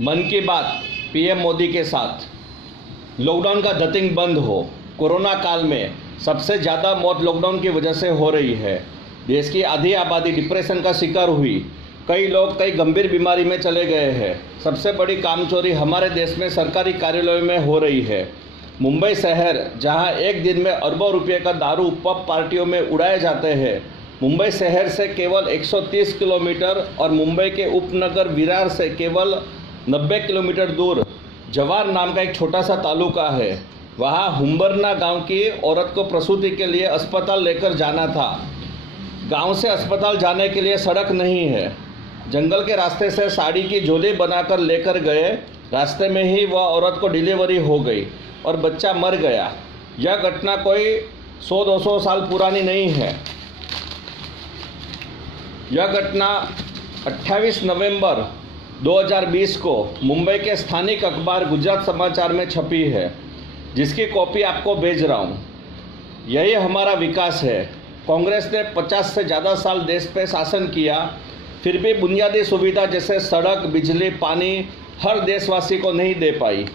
मन की बात पीएम मोदी के साथ। लॉकडाउन का धतिंग बंद हो। कोरोना काल में सबसे ज़्यादा मौत लॉकडाउन की वजह से हो रही है। देश की आधी आबादी डिप्रेशन का शिकार हुई। कई लोग कई गंभीर बीमारी में चले गए हैं। सबसे बड़ी कामचोरी हमारे देश में सरकारी कार्यालयों में हो रही है। मुंबई शहर, जहां एक दिन में अरबों रुपए का दारू पब पार्टियों में उड़ाए जाते हैं, मुंबई शहर से केवल 130 किलोमीटर और मुंबई के उपनगर विरार से केवल 90 किलोमीटर दूर जवार नाम का एक छोटा सा तालुका है। वहाँ हुम्बरना गांव की औरत को प्रसूति के लिए अस्पताल लेकर जाना था। गांव से अस्पताल जाने के लिए सड़क नहीं है। जंगल के रास्ते से साड़ी की झोली बनाकर लेकर गए। रास्ते में ही वह औरत को डिलीवरी हो गई और बच्चा मर गया। यह घटना कोई 100-200 साल पुरानी नहीं है। यह घटना 28 नवंबर 2020 को मुंबई के स्थानिक अखबार गुजरात समाचार में छपी है, जिसकी कॉपी आपको भेज रहा हूँ। यही हमारा विकास है। कांग्रेस ने 50 से ज़्यादा साल देश पे शासन किया, फिर भी बुनियादी सुविधा जैसे सड़क, बिजली, पानी हर देशवासी को नहीं दे पाई।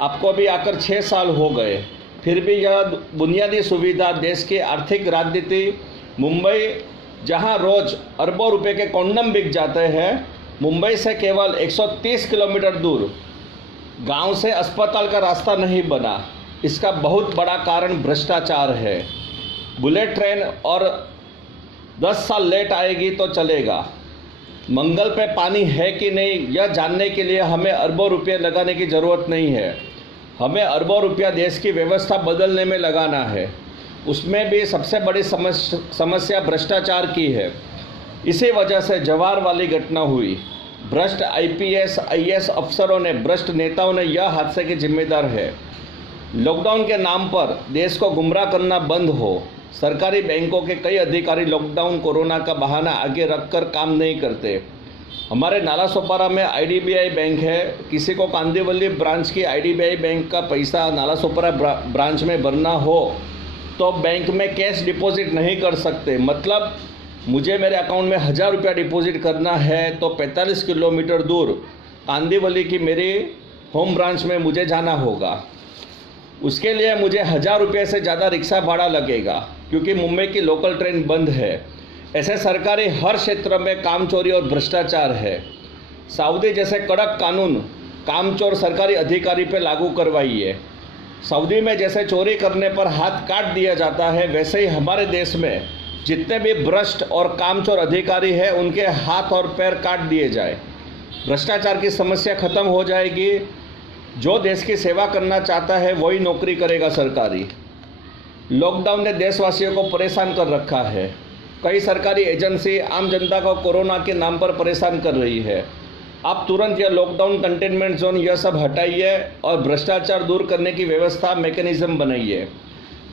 आपको भी आकर 6 साल हो गए, फिर भी यह बुनियादी सुविधा देश की आर्थिक राजनीति, मुंबई जहां रोज अरबों रुपए के कॉन्डम बिक जाते हैं, मुंबई से केवल 130 किलोमीटर दूर गांव से अस्पताल का रास्ता नहीं बना। इसका बहुत बड़ा कारण भ्रष्टाचार है। बुलेट ट्रेन और 10 साल लेट आएगी तो चलेगा। मंगल पे पानी है कि नहीं, यह जानने के लिए हमें अरबों रुपये लगाने की ज़रूरत नहीं है। हमें अरबों रुपया देश की व्यवस्था बदलने में लगाना है। उसमें भी सबसे बड़ी समस्या भ्रष्टाचार की है। इसी वजह से जवार वाली घटना हुई। भ्रष्ट आईपीएस आईएएस अफसरों ने, भ्रष्ट नेताओं ने यह हादसे के जिम्मेदार है। लॉकडाउन के नाम पर देश को गुमराह करना बंद हो। सरकारी बैंकों के कई अधिकारी लॉकडाउन कोरोना का बहाना आगे रखकर काम नहीं करते। हमारे नालासोपारा में आईडीबीआई बैंक है। किसी को कांदिवली ब्रांच की आईडीबीआई बैंक का पैसा नालासोपारा ब्रांच में भरना हो तो बैंक में कैश डिपॉजिट नहीं कर सकते। मतलब मुझे मेरे अकाउंट में 1000 रुपया डिपॉजिट करना है तो 45 किलोमीटर दूर कांदिवली की मेरी होम ब्रांच में मुझे जाना होगा। उसके लिए मुझे 1000 रुपये से ज़्यादा रिक्शा भाड़ा लगेगा, क्योंकि मुंबई की लोकल ट्रेन बंद है। ऐसे सरकारी हर क्षेत्र में कामचोरी और भ्रष्टाचार है। सऊदी जैसे कड़क कानून कामचोर सरकारी अधिकारी पर लागू करवाइए। सऊदी में जैसे चोरी करने पर हाथ काट दिया जाता है, वैसे ही हमारे देश में जितने भी भ्रष्ट और कामचोर अधिकारी हैं, उनके हाथ और पैर काट दिए जाए। भ्रष्टाचार की समस्या खत्म हो जाएगी। जो देश की सेवा करना चाहता है वही नौकरी करेगा सरकारी। लॉकडाउन ने देशवासियों को परेशान कर रखा है। कई सरकारी एजेंसी आम जनता को कोरोना के नाम पर परेशान कर रही है। आप तुरंत यह लॉकडाउन, कंटेनमेंट जोन, यह सब हटाइए और भ्रष्टाचार दूर करने की व्यवस्था, मैकेनिज्म बनाइए।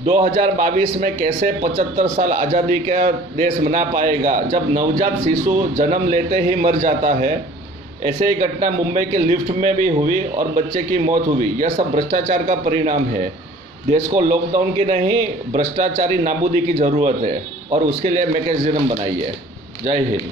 2022 में कैसे 75 साल आज़ादी का देश मना पाएगा जब नवजात शिशु जन्म लेते ही मर जाता है। ऐसे ही घटना मुंबई के लिफ्ट में भी हुई और बच्चे की मौत हुई। यह सब भ्रष्टाचार का परिणाम है। देश को लॉकडाउन की नहीं, भ्रष्टाचारी नाबूदी की ज़रूरत है और उसके लिए मैकेनिज्म बनाइए। जय हिंद।